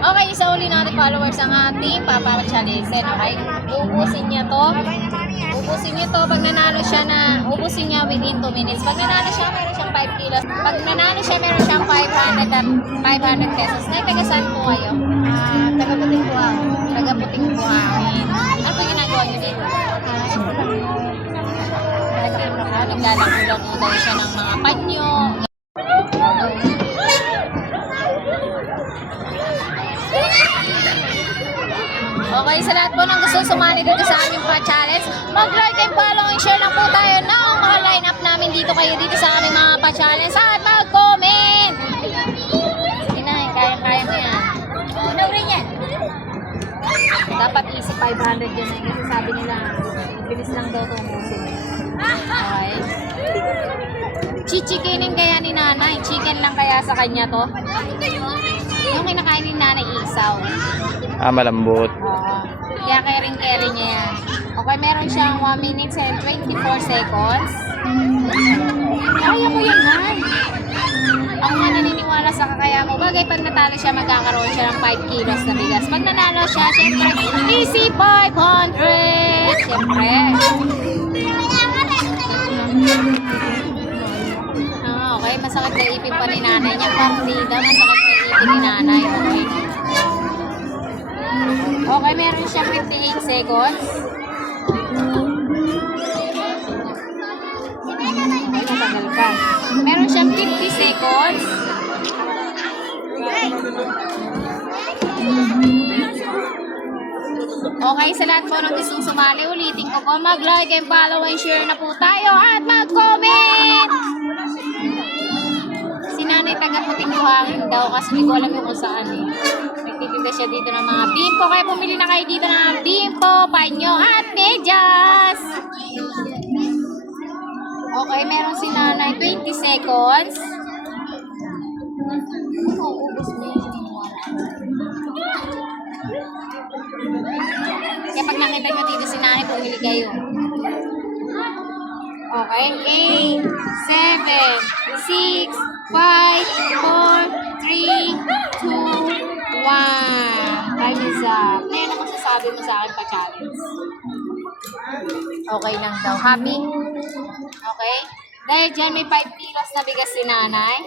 Okay, isa uli natin followers ang ating Papa Chalesen, okay? Ubusin niya to. Ubusin niya to. Pag nanalo siya ubusin niya within 2 minutes. Pag nanalo siya, meron siyang 5 kilos. Pag nanalo siya, meron siyang 500 pesos. Nay, taga saan po kayo? Taga Puting Buhangin. Taga Puting Buhangin. Ano po ginagawa niyo dito? Naglalaro-laro daw siya ng mga panyo. Okay, sa lahat po ng gusto sumali dito sa aming pa-challenge, mag-like and follow and share lang po tayo ng mga line-up namin dito kayo dito sa aming mga pa-challenge at mag-comment! Sige na, kaya-kaya mo yan. Ano rin yan? Dapat easy 500 yun eh, kasi sabi nila, bilis lang daw tumusin. Okay. Chichikinin kaya ni nanay, chicken lang kaya sa kanya to. Yung kinakain ni nanay isaw. Malambot. Kaya kering-keri niya yan. Okay, meron siyang 1 minute and 24 seconds. Kaya mo yan, man. Ako nga naniniwala sa kakaya mo. Bagay, pag natalo siya, magkakaroon siya ng 5 kilos na bigas. Pag nanalo siya, syempre, easy 500! Syempre. Okay, masakit na ipin pa ni nanay niya. Partida, masakit na ipin ni nanay. Okay. Okay, meron siya 58 seconds. Ay, matagal ka. Meron siyang 50 seconds. Okay, sa lahat po ng gustong sumali, ulitin ko po, mag-like and follow and share na po tayo at mag-comment! Si nanay taga Puting Buhangin daw kasi hindi ko alam yung kung saan eh. Nagtitinda siya dito ng mga bimpo. Kaya pumili na kayo dito ng bimpo, panyo at medyas. Okay, meron si nanay 20 seconds. Kaya pag nakita nyo dito si nanay, pumili kayo. Okay, 8, 7, 6, 5, 4, 3, 2, 1. Time is up. Ngayon ako sasabi mo sa akin pa-challenge. Okay lang daw. Happy? Okay? Dahil dyan may 5 kilos na bigas si nanay.